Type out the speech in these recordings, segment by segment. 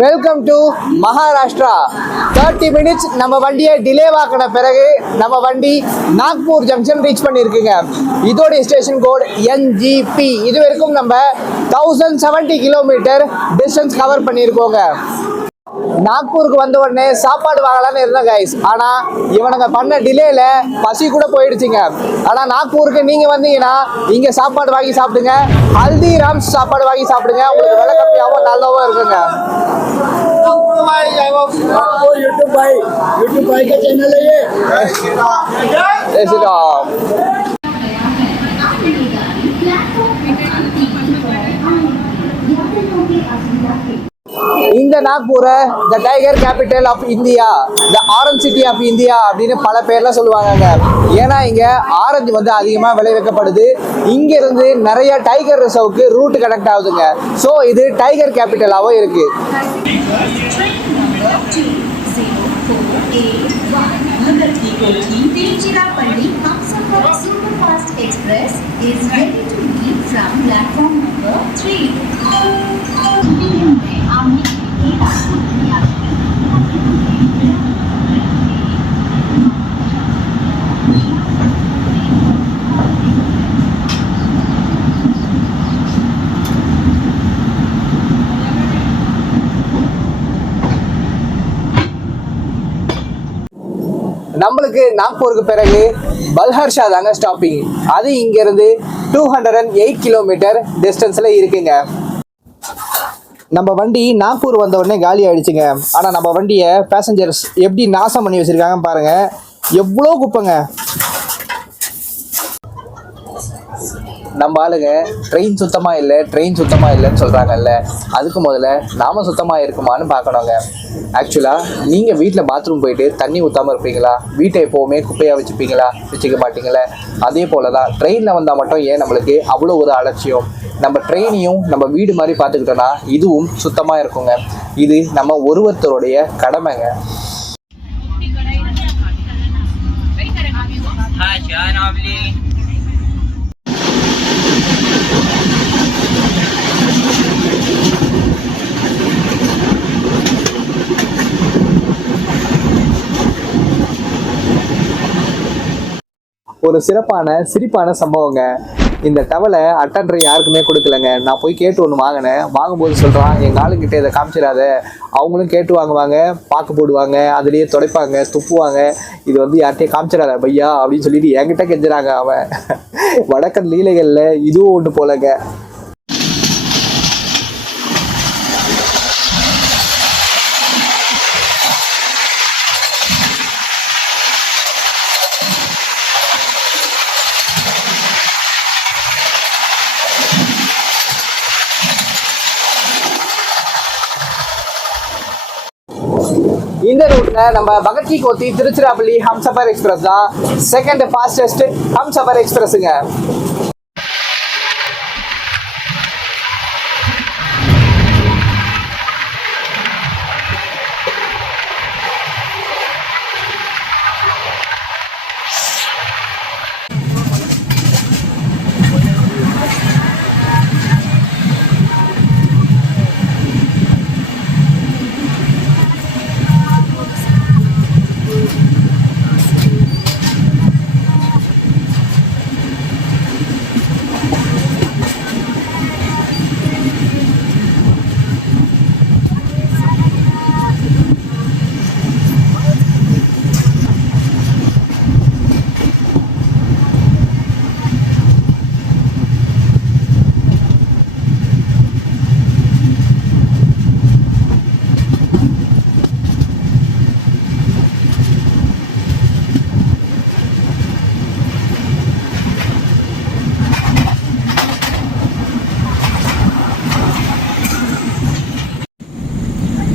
Welcome to Maharashtra. 30 minutes நம்ம வண்டியை delay ஆக்கின பிறகு நம்ம வண்டி நாக்பூர் ஜங்ஷன் ரீச் பண்ணியிருக்குங்க. இதோடைய ஸ்டேஷன் கோட் NGP. இது வரைக்கும் நம்ம 1070 கிலோமீட்டர் டிஸ்டன்ஸ் கவர் பண்ணியிருக்கோங்க. நாக்பூருக்கு வந்த உடனே சாப்பாடு வாங்கலான்னு இருந்தேன் கைஸ். ஆனால் இவனுங்க பண்ண டிலேல பசி கூட போயிடுச்சுங்க. ஆனால் நாக்பூருக்கு நீங்கள் வந்தீங்கன்னா இங்கே சாப்பாடு வாங்கி சாப்பிடுங்க. ஹல்திராம்ஸ் சாப்பாடு வாங்கி சாப்பிடுங்க. உங்களுக்கு விலை கம்மியாகவும் நல்லாவும் இருக்குங்க. यूट्यूब भाई का चैनल है ये। இந்த நாக்பூரை the tiger capital of India, the orange city of India அப்படின்னு பல பேர்லாம் சொல்லுவாங்க. ஏன்னா இங்க ஆரஞ்சு வந்து அதிகமாக விளைவிக்கப்படுது. இங்க இருந்து நிறைய டைகர் ரிசர்வுக்கு ரூட் கனெக்ட் ஆகுதுங்க. ஸோ இது டைகர் கேபிட்டலாகவும் இருக்கு. Express is ready to leave from platform number 3. நம்மளுக்கு நாக்பூருக்கு பிறகு பல்ஹர்ஷா தாங்க ஸ்டாப்பிங். அது இங்கேருந்து 208 கிலோமீட்டர் டிஸ்டன்ஸில் இருக்குங்க. நம்ம வண்டி நாக்பூர் வந்த உடனே காலி ஆயிடுச்சுங்க. ஆனால் நம்ம வண்டியை பேசஞ்சர்ஸ் எப்படி நாசம் பண்ணி வச்சுருக்காங்க பாருங்கள். எவ்வளோ குப்பைங்க. நம்ம ஆளுங்க ட்ரெயின் சுத்தமாக இல்லைன்னு சொல்கிறாங்கல்ல, அதுக்கு முதல்ல நாம் சுத்தமாக இருக்குமான்னு பார்க்கணுங்க. ஆக்சுவலாக நீங்கள் வீட்டில் பாத்ரூம் போயிட்டு தண்ணி ஊற்றாமல் இருப்பீங்களா? வீட்டை எப்போவுமே குப்பையாக வச்சுக்க மாட்டீங்களே? அதே போல் தான் ட்ரெயினில் வந்தால் மட்டும் ஏன் நம்மளுக்கு அவ்வளோ ஒரு அலட்சியம்? நம்ம ட்ரெயினையும் நம்ம வீடு மாதிரி பார்த்துக்கிட்டோன்னா இதுவும் சுத்தமாக இருக்குங்க. இது நம்ம ஒருவருத்தருடைய கடமைங்க. ஒரு சிரிப்பான சம்பவங்க. இந்த டவலை அட்டெண்டர் யாருக்குமே கொடுக்கலங்க. நான் போய் கேட்டு ஒன்று வாங்கினேன். வாங்கும்போது சொல்கிறான், எங்கள் ஆளுங்கிட்ட இதை காமிச்சிடாத. அவங்களும் கேட்டு வாங்குவாங்க, பாக்கு போடுவாங்க, அதுலேயே துடைப்பாங்க, துப்புவாங்க. இது வந்து யார்கிட்டயே காமிச்சிடாத பையா அப்படின்னு சொல்லிட்டு என்கிட்ட கெஞ்சுறாங்க அவன். வடக்கன் லீலைகளில் இதுவும் ஒன்று போலங்க. இந்த ரூட்ல நம்ம பகத் கி கோத்தி திருச்சிராப்பள்ளி ஹம்சஃபர் எக்ஸ்பிரஸ் தான் செகண்ட் ஃபாஸ்டஸ்ட் ஹம்சஃபர் எக்ஸ்பிரஸுங்க.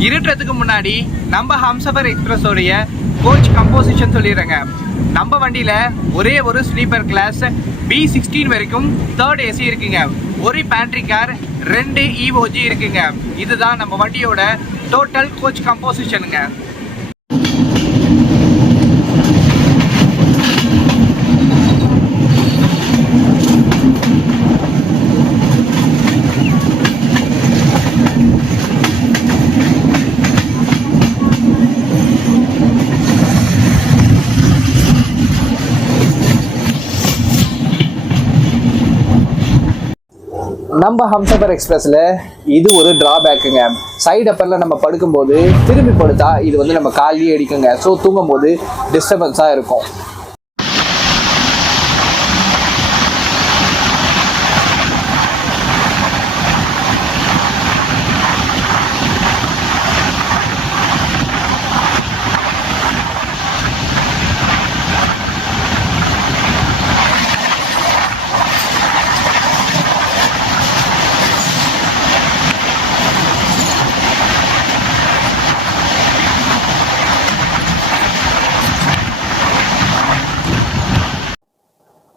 இருட்டுறதுக்கு முன்னாடி நம்ம ஹம்சஃபர் எக்ஸ்பிரஸோடைய கோச் கம்போசிஷன் சொல்லிடுறேங்க. நம்ம வண்டியில் ஒரே ஒரு ஸ்லீப்பர் கிளாஸ் B16 வரைக்கும் 3rd AC இருக்குங்க. ஒரு பேண்ட்ரி கார், 2 EOG இருக்குங்க. இதுதான் நம்ம வண்டியோட டோட்டல் கோச் கம்போசிஷனுங்க. நம்ம ஹம்சபர் எக்ஸ்பிரஸ்ல இது ஒரு டிராபேக்குங்க. சைடு அப்பரில் நம்ம படுக்கும்போது திரும்பி படுத்தா இது வந்து நம்ம காலையே அடிக்குங்க. ஸோ தூங்கும் போது டிஸ்டர்பன்ஸாக இருக்கும்.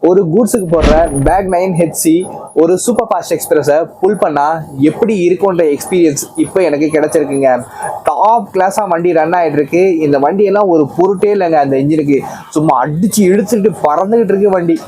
ஒரு கூட்ஸுக்கு போடுற பேக் 9HC ஒரு சூப்பர் ஃபாஸ்ட் எக்ஸ்பிரஸை புல் பண்ணால் எப்படி இருக்குன்ற எக்ஸ்பீரியன்ஸ் இப்போ எனக்கு கிடச்சிருக்குங்க. டாப் கிளாஸாக வண்டி ரன் ஆகிட்டு இருக்கு. இந்த வண்டியெல்லாம் ஒரு பொருட்டே இல்லைங்க. அந்த இன்ஜினுக்கு சும்மா அடித்து இழுத்துக்கிட்டு பறந்துக்கிட்டு இருக்கு வண்டி.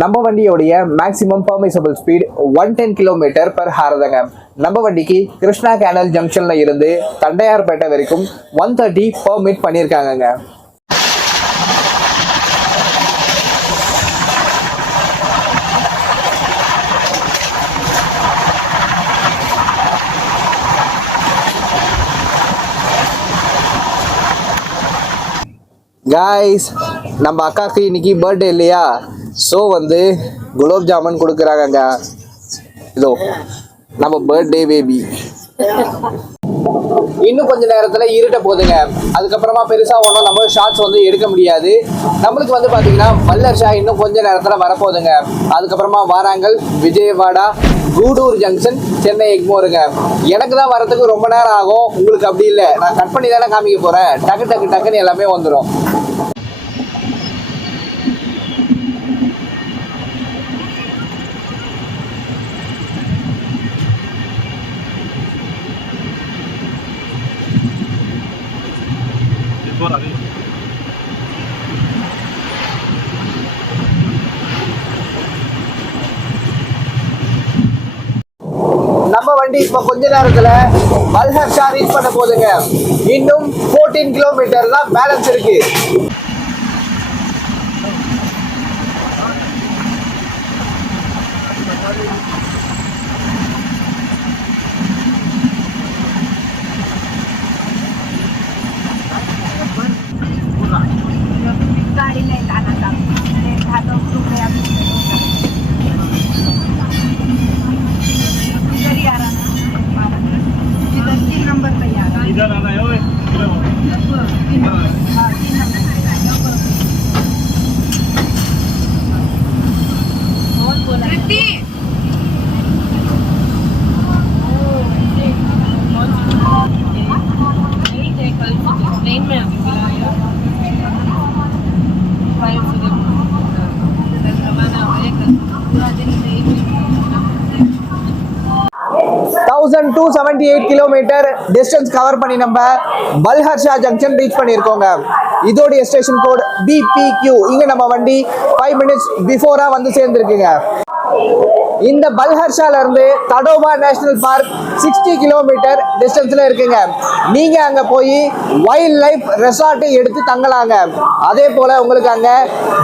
நம்ம வண்டியோடைய மேக்ஸிமம் பர்மிசபிள் ஸ்பீட் 110 km/h தாங்க. நம்ம வண்டிக்கு கிருஷ்ணா கேனல் ஜங்ஷன்ல இருந்து தண்டையார்பேட்டை வரைக்கும் 130 பெர்மிட் பண்ணியிருக்காங்க. காய்ஸ், நம்ம அக்காவுக்கு இன்னைக்கு பர்த்டே இல்லையா? ஸோ வந்து குலோப் ஜாமுன் கொடுக்குறாங்கங்க. இதோ நம்ம பர்த்டே பேபி. இன்னும் கொஞ்ச நேரத்தில் இருட்ட போகுதுங்க. அதுக்கப்புறமா பெருசாக ஒன்றும் நம்ம ஷார்ட்ஸ் வந்து எடுக்க முடியாது. நம்மளுக்கு வந்து பார்த்தீங்கன்னா வல்லர்ஷா இன்னும் கொஞ்ச நேரத்தில் வரப்போகுதுங்க. அதுக்கப்புறமா வாராங்கல், விஜயவாடா, கூடூர் ஜங்ஷன், சென்னை எக்மோருங்க. எனக்கு தான் வரதுக்கு ரொம்ப நேரம் ஆகும். உங்களுக்கு அப்படி இல்லை, நான் கட் பண்ணி தானே காமிக்க போகிறேன். டக்கு டக்கு டக்குன்னு எல்லாமே வந்துடும். நம்ம வண்டி இப்ப கொஞ்ச நேரத்துல பல்ஹர்ஷா ரீச் பண்ண போதுங்க. இன்னும் 14 கிலோமீட்டர் தான் பேலன்ஸ் இருக்கு. ट्रेन में अभी फिलहाल 1278 கிலோமீட்டர் டிஸ்டன்ஸ் கவர் பண்ணி நம்ம பல்ஹர்ஷா ஜங்ஷன் ரீச் பண்ணியிருக்கோங்க. இதோடைய ஸ்டேஷன் கோட் BPQ. இங்க நம்ம வண்டி 5 மினிட்ஸ் பிஃபோரா வந்து சேர்ந்துருக்குங்க. இந்த பல்ஹர்ஷால இருந்து தடோபா நேஷனல் பார்க் 60 கிலோமீட்டர் டிஸ்டன்ஸ்ல இருக்குங்க. நீங்க அங்க போய் வைல்ட் லைஃப் ரெசார்ட் எடுத்து தங்கலாங்க. அதே போல உங்களுக்கு அங்க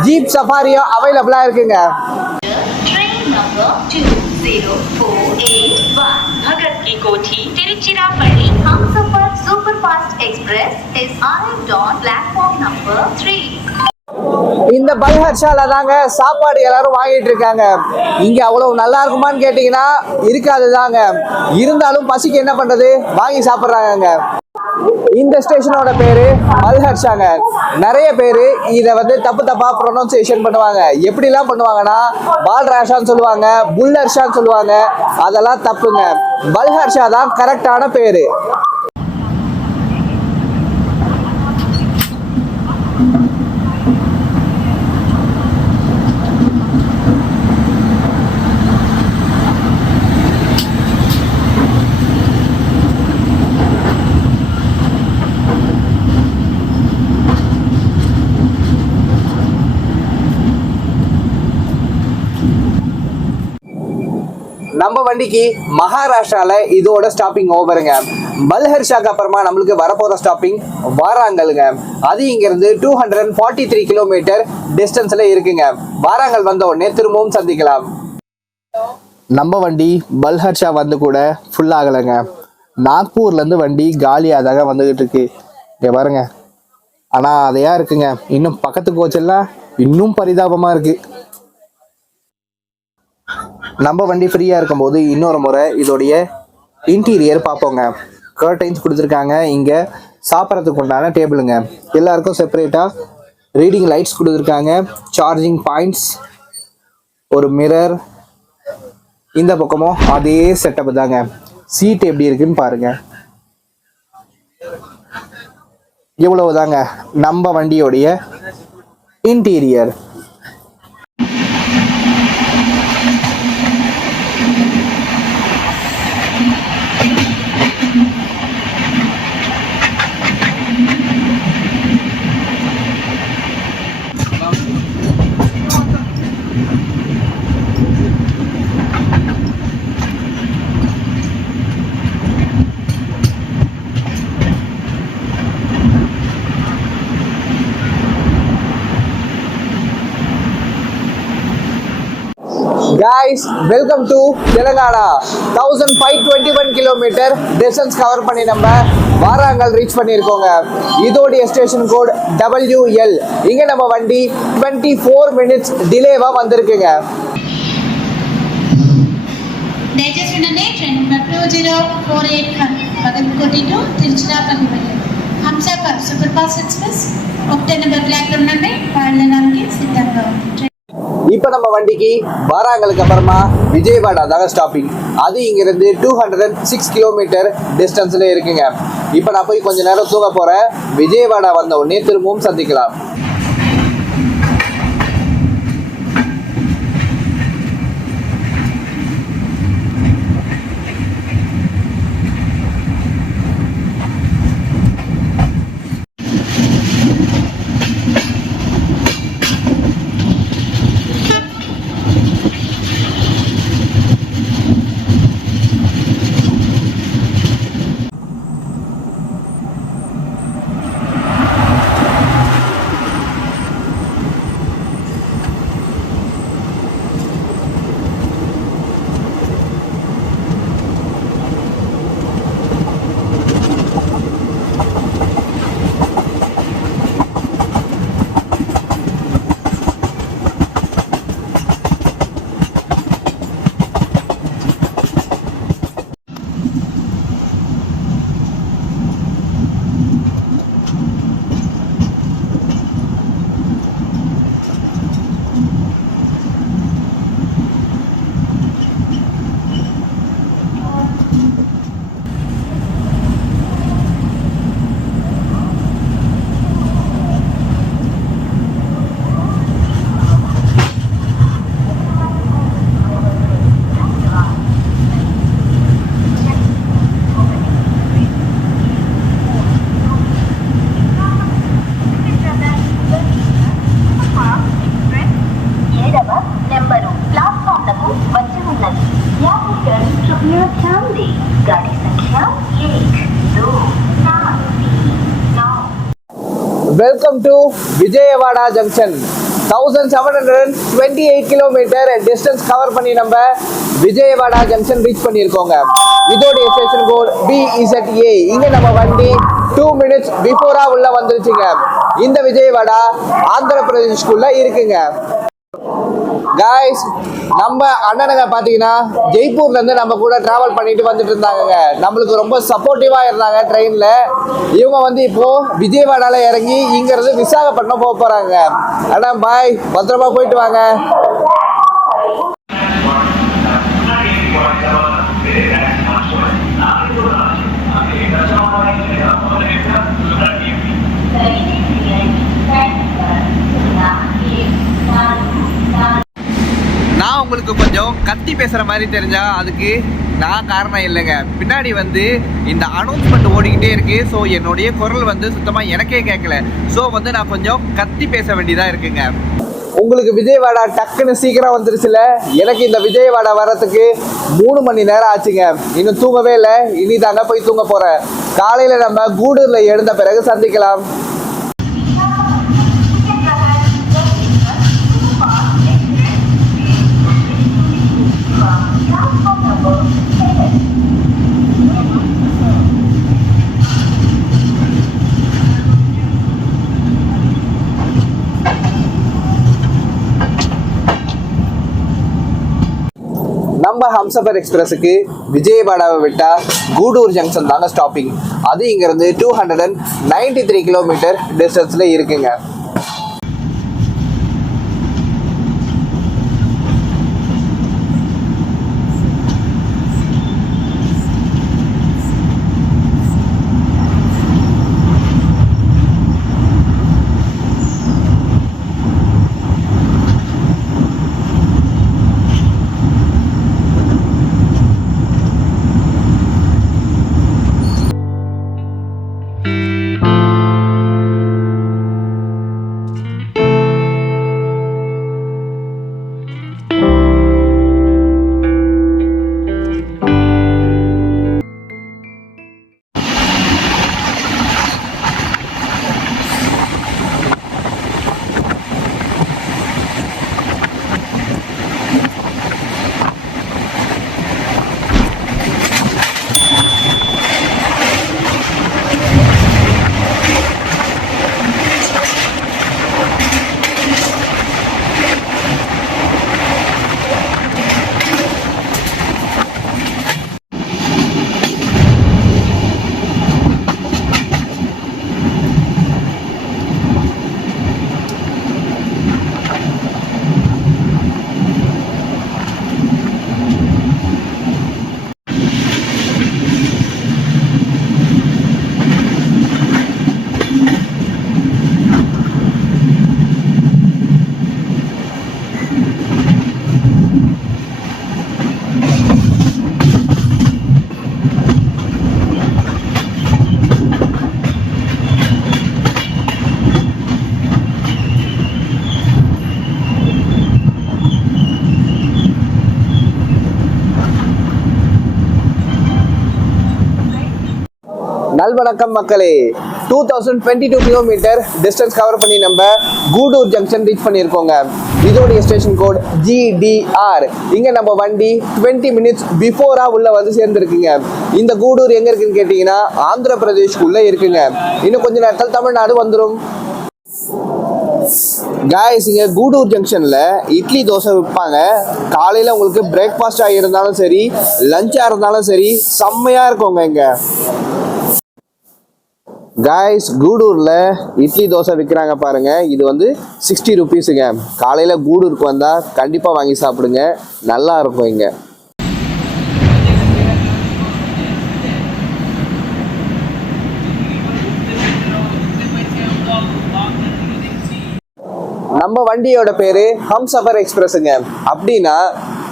ஜீப் சஃபாரியும் அவைலபிளா இருக்குங்க. Number 20481 Bhagat Ki Kothi, Tiruchirappalli. Humsafar Superfast Express is arrived on platform number 3. இந்த பல்ஹர்ஷால தாங்க சாப்பாடு எல்லாரும் வாங்கிட்டு இருக்காங்க. இங்க அவ்வளவு நல்லா இருக்குமான்னு கேட்டீங்கன்னா இருக்காது தாங்க. இருந்தாலும் பசிக்கு என்ன பண்றது, வாங்கி சாப்பிட்றாங்க. இந்த ஸ்டேஷனோட பேரு பல்ஹர்ஷாங்க. நிறைய பேரு இத வந்து தப்பு தப்பா ப்ரொனவுன்சியேஷன் பண்ணுவாங்க. எப்படிலாம் பண்ணுவாங்கன்னா பால்ராஷான்னு சொல்லுவாங்க, புல்லர்ஷான்னு சொல்லுவாங்க. அதெல்லாம் தப்புங்க. பல்ஹர்ஷா தான் கரெக்டான பேரு. வண்டிக்கு மகாராஷ்டிரால இதோட ஸ்டாப்பிங் ஓவருங்க. பல்ஹர்ஷாக்கு அப்புறமா நம்மளுக்கு வரப்போற ஸ்டாப்பிங் வாராங்கலுங்க. அது இங்க இருந்து 243 கிலோமீட்டர் டிஸ்டன்ஸ்ல இருக்குங்க. வாராங்கல் வந்த உடனே திரும்பவும் சந்திக்கலாம். நம்ம வண்டி பல்ஹர்ஷா வந்து கூட ஃபுல் ஆகலைங்க. நாக்பூர்லேருந்து வண்டி காலியாக தாங்க வந்துக்கிட்டு இருக்கு. இங்கே பாருங்க. ஆனால் அதையா இருக்குங்க, இன்னும் பக்கத்து கோச்செல்லாம் இன்னும் பரிதாபமாக இருக்கு. நம்ம வண்டி ஃப்ரீயாக இருக்கும்போது இன்னொரு முறை இதோடைய இன்டீரியர் பார்ப்போங்க. கர்டைன்ஸ் கொடுத்துருக்காங்க. இங்கே சாப்பிட்றதுக்கு உண்டான டேபிளுங்க. எல்லாருக்கும் செப்பரேட்டாக ரீடிங் லைட்ஸ் கொடுத்துருக்காங்க. சார்ஜிங் பாயிண்ட்ஸ், ஒரு மிரர். இந்த பக்கமும் அதே செட்டப் தாங்க. சீட் எப்படி இருக்குன்னு பாருங்க. இவ்வளவுதாங்க நம்ம வண்டியோடைய interior. Guys, welcome to Telangana. 1521 kilometre distance cover பண்ணி நம்ம வாராங்கல் ரீச் பண்ணியிருக்கோங்க. இதோடைய ஸ்டேஷன் கோட் WL. இங்கே நம்ம வண்டி 24 மினிட்ஸ் டிலேவாக வந்திருக்குங்க. దయచేసి ఉండండి. ట్రైన్ నెంబర్ 2048 పగలకోటి టు తిరుచిరాపల్లి వెళ్ళే Humsafar super fast express 1 number block ఉండండి. వెళ్ళడానికి సిద్ధంగా ఉంది. இப்போ நம்ம வண்டிக்கு வாராங்கலுக்கு அப்புறமா விஜயவாடா தாங்க ஸ்டாப்பிங். அது இங்கிருந்து 206 கிலோமீட்டர் டிஸ்டன்ஸ்ல இருக்குங்க. இப்போ நான் போய் கொஞ்ச நேரம் தூங்க போறேன். விஜயவாடா வந்த உடனே திரும்பவும் சந்திக்கலாம். Welcome to Vijayawada junction. 1728 kilometre distance cover பண்ணி நம்ம விஜயவாடா ஜங்ஷன் ரீச் பண்ணியிருக்கோங்க. இதோடைய ஸ்டேஷன் கோட் BZA. இங்க நம்ம வண்டி 2 மினிட்ஸ் பிஃபோரா உள்ள வந்துருச்சுங்க. இந்த விஜயவாடா ஆந்திர பிரதேஷ்குள்ள இருக்குங்க. காய்ஸ், நம்ம அண்ணனுங்க பார்த்தீங்கன்னா ஜெய்ப்பூர்லேருந்து நம்ம கூட ட்ராவல் பண்ணிட்டு வந்துட்டு இருந்தாங்க. நம்மளுக்கு ரொம்ப சப்போர்ட்டிவாக இருந்தாங்க ட்ரெயினில். இவங்க வந்து இப்போது விஜயவாடாவில் இறங்கி இங்கேருந்து விசாகப்பட்டினம் போக போகிறாங்க. அண்ணா பாய், பத்திரமா போயிட்டு வாங்க. நான் உங்களுக்கு கொஞ்சம் கத்தி பேசுகிற மாதிரி தெரிஞ்சா அதுக்கு நான் காரணம் இல்லைங்க. பின்னாடி வந்து இந்த அனௌன்ஸ்மெண்ட் ஓடிக்கிட்டே இருக்கு. ஸோ என்னுடைய குரல் வந்து சுத்தமாக எனக்கே கேட்கல. ஸோ வந்து நான் கொஞ்சம் கத்தி பேச வேண்டியதாக இருக்குங்க. உங்களுக்கு விஜயவாடா டக்குன்னு சீக்கிரம் வந்துருச்சுல. எனக்கு இந்த விஜயவாடா வர்றதுக்கு 3 மணி நேரம் ஆச்சுங்க. இன்னும் தூங்கவே இல்லை, இனி தாங்க போய் தூங்க போறேன். காலையில நம்ம கூடூர்ல எழுந்த பிறகு சந்திக்கலாம். நம்ம ஹம்சஃபர் எக்ஸ்பிரஸுக்கு விஜயவாடாவை விட்டா கூடூர் ஜங்ஷன் தாங்க ஸ்டாப்பிங். அது இங்கேருந்து 293 கிலோமீட்டர் டிஸ்டன்ஸில் இருக்குங்க. நல்வணக்கம் மக்களே. 2022 கிலோமீட்டர் டிஸ்டன்ஸ் கவர் பண்ணி நம்ம கூடூர் ஜங்ஷன் ரீச் பண்ணியிருக்கோங்க. இதோடைய ஸ்டேஷன் கோட் GDR. இங்க நம்ம வண்டி 20 மினிட்ஸ் பிஃபோரா உள்ள வந்து சேர்ந்துருக்குங்க. இந்த கூடூர் எங்க இருக்குன்னு கேட்டீங்கன்னா ஆந்திர பிரதேஷ்குள்ள இருக்குங்க. இன்னும் கொஞ்ச நேரத்தில் தமிழ்நாடு வந்துடும். காய்ஸ், இங்க கூடூர் ஜங்ஷன்ல இட்லி தோசை விற்பாங்க. காலையில உங்களுக்கு பிரேக்ஃபாஸ்டா இருந்தாலும் சரி, லஞ்சா இருந்தாலும் சரி, செம்மையா இருக்குங்க இங்க. காய்ஸ், கூடூர்ல இட்லி தோசை விற்கிறாங்க பாருங்க. இது வந்து 60 ருபீஸுங்க. காலையில கூடூருக்கு வந்தா கண்டிப்பா வாங்கி சாப்பிடுங்க, நல்லா இருக்கும் இங்க. நம்ம வண்டியோட பேரு ஹம்சஃபர் எக்ஸ்பிரஸுங்க. அப்படின்னா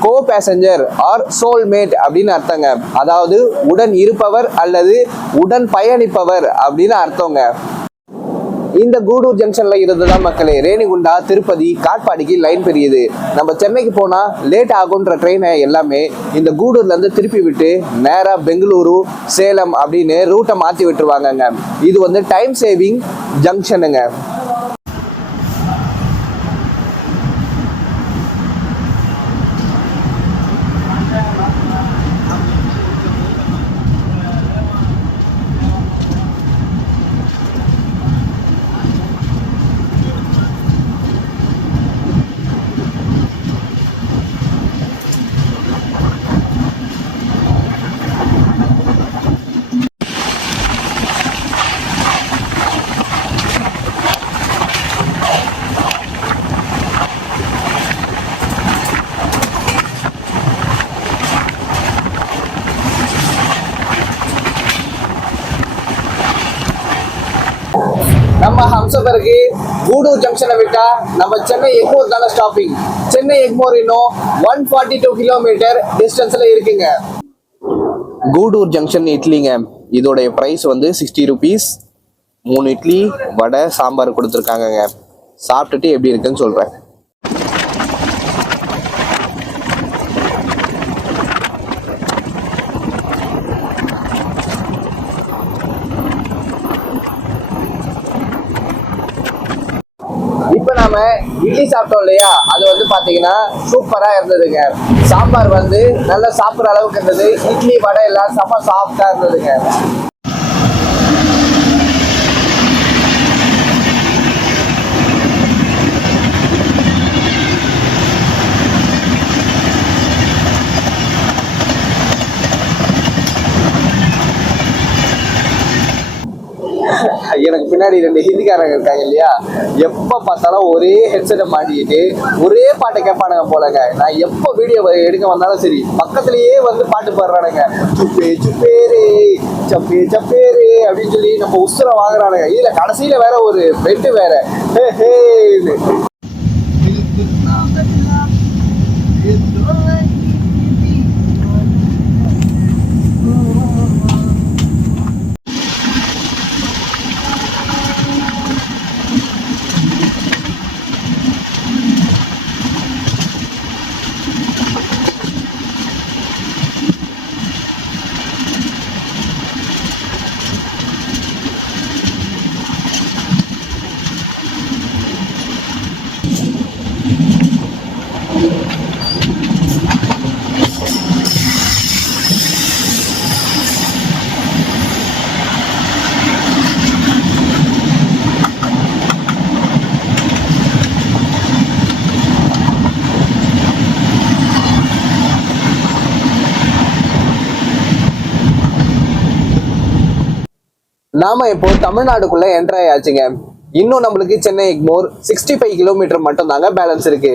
கோ பேசஞ்சர் ஆர் சோல்மேட் அப்படின்னு அர்த்தங்க. அதாவது உடன் இருப்பவர் அல்லது உடன் பயணிப்பவர் அப்படின்னு அர்த்தங்க. இந்த கூடூர் ஜங்ஷன்ல இருந்துதான் மக்களே ரேணிகுண்டா, திருப்பதி, காட்பாடிக்கு லைன் பெரியுது. நம்ம சென்னைக்கு போனா லேட் ஆகுன்ற ட்ரெயினை எல்லாமே இந்த கூடூர்ல இருந்து திருப்பி விட்டு நேரா பெங்களூரு, சேலம் அப்படின்னு ரூட்டை மாத்தி விட்டுருவாங்கங்க. இது வந்து டைம் சேவிங் ஜங்ஷனுங்க. நம்ம ஹம்சஃபருக்கு கூடூர் ஜங்ஷனை விட்டா நம்ம சென்னை எக்மோர் தானே ஸ்டாப்பிங். சென்னை எக்மோர் இன்னும் 142 கிலோமீட்டர் டிஸ்டன்ஸ்ல இருக்குங்க. கூடூர் ஜங்ஷன் இட்லிங்க. இதோடைய ப்ரைஸ் வந்து 60 ருபீஸ். 3 இட்லி, வடை, சாம்பார் கொடுத்துருக்காங்கங்க. சாப்பிட்டுட்டு எப்படி இருக்குன்னு சொல்றேன். நம்ம இட்லி சாப்பிட்டோம் இல்லையா, அது வந்து பாத்தீங்கன்னா சூப்பரா இருந்ததுங்க. சாம்பார் வந்து நல்லா சாப்பிட்ற அளவுக்கு இருந்தது. இட்லி வடை எல்லாம் செம்ம சாஃப்டா இருந்ததுங்க. எனக்கு பின்னாடி 2 ஹிந்திக்காரங்க இருக்காங்க இல்லையா, எப்ப பார்த்தாலும் ஒரே ஹெட்செட்டை மாட்டிக்கிட்டு ஒரே பாட்டை கேட்பானுங்க போலங்க. நான் எப்போ வீடியோ எடுக்க வந்தாலும் சரி, பக்கத்துலயே வந்து பாட்டு பாடுறானுங்க. சுப்பே சுப்பேரே சப்பே சப்பேரே அப்படின்னு சொல்லி நம்ம உசுர வாங்குறானுங்க. இதுல கடைசியில வேற ஒரு பெட்டு வேற. நாம இப்போ தமிழ்நாடுக்குள்ள என்டர் ஆயாச்சுங்க. இன்னும் நம்மளுக்கு சென்னை எக்மோர் 65 கிலோமீட்டர் மட்டும் தாங்க பேலன்ஸ் இருக்கு.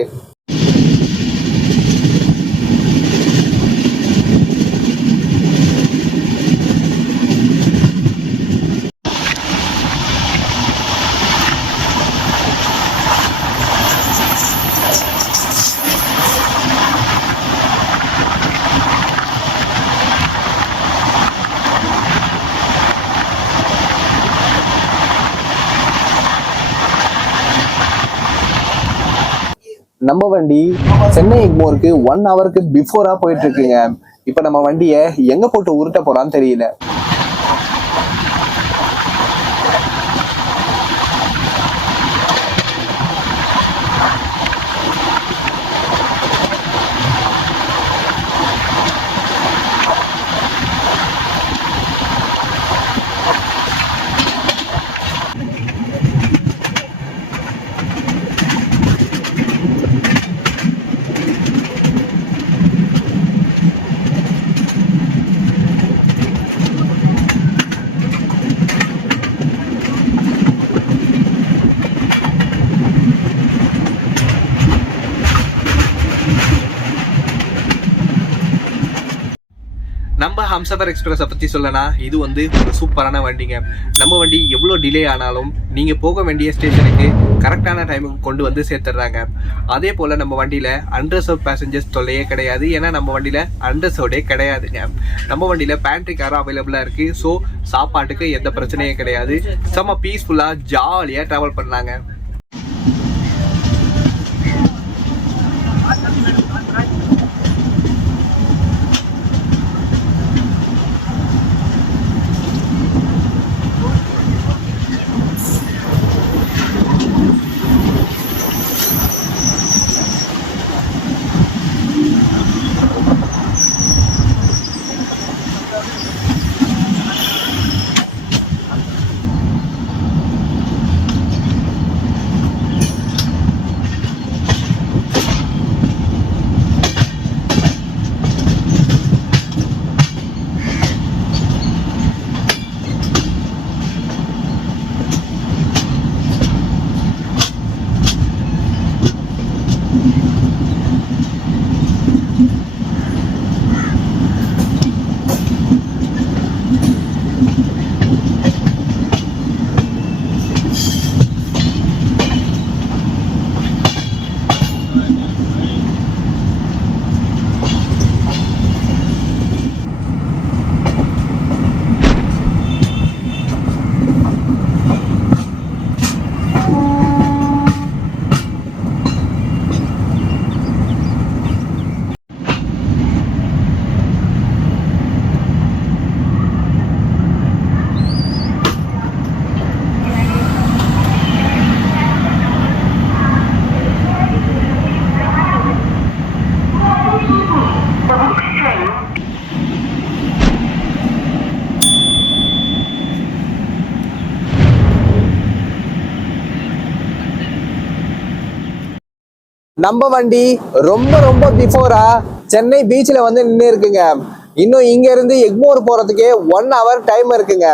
நம்ம வண்டி சென்னை எக்மோருக்கு 1 ஹவருக்கு பிஃபோரா போயிட்டு இருக்குங்க. இப்ப நம்ம வண்டியை எங்க போட்டு உருட்ட போறான்னு தெரியல. நம்ம ஹம்சஃபர் எக்ஸ்பிரஸை பற்றி சொல்லனா, இது வந்து ஒரு சூப்பரான வண்டிங்க. நம்ம வண்டி எவ்வளோ டிலே ஆனாலும் நீங்கள் போக வேண்டிய ஸ்டேஷனுக்கு கரெக்டான டைமுக்கு கொண்டு வந்து சேர்த்துடுறாங்க. அதே போல் நம்ம வண்டியில் அண்டர்சர்வ் பேசஞ்சர்ஸ் தொல்லையே கிடையாது. ஏன்னா நம்ம வண்டியில் அண்டர்சர்வ்டே கிடையாதுங்க. நம்ம வண்டியில் பேண்ட்ரி காரும் அவைலபிளாக இருக்குது. ஸோ சாப்பாட்டுக்கு எந்த பிரச்சனையும் கிடையாது. செம்ம பீஸ்ஃபுல்லாக ஜாலியாக ட்ராவல் பண்ணலாங்க. நம்ம வண்டி ரொம்ப ரொம்ப பிஃபோரா சென்னை பீச்சில் வந்து நின்று இருக்குங்க. இன்னும் இங்க இருந்து எக்மோர் போறதுக்கே 1 hour டைம் இருக்குங்க.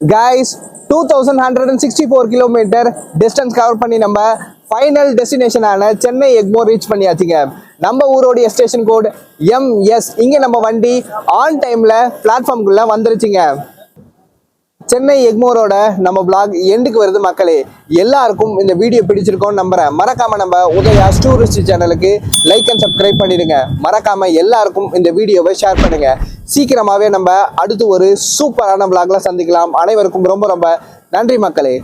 Guys, 2164 கிலோமீட்டர் டிஸ்டன்ஸ் கவர் பண்ணி நம்ம ஃபைனல் டெஸ்டினேஷனான சென்னை எக்மோர் ரீச் பண்ணியாச்சுங்க. நம்ம ஊரோடைய ஸ்டேஷன் கோட் MS. இங்கே நம்ம வண்டி ஆன் டைமில் பிளாட்ஃபார்முக்குள்ளே வந்துருச்சுங்க. சென்னை எக்மோரோட நம்ம பிளாக் எண்டுக்கு வருது மக்களே. எல்லாருக்கும் இந்த வீடியோ பிடிச்சிருக்கோன்னு நம்புறேன். மறக்காம நம்ம உதயா டூரிஸ்ட் சேனலுக்கு லைக் அண்ட் சப்ஸ்கிரைப் பண்ணிடுங்க. மறக்காம எல்லாருக்கும் இந்த வீடியோவை ஷேர் பண்ணுங்க. சீக்கிரமாவே நம்ம அடுத்து ஒரு சூப்பரான பிளாக்ல சந்திக்கலாம். அனைவருக்கும் ரொம்ப ரொம்ப நன்றி மக்களே.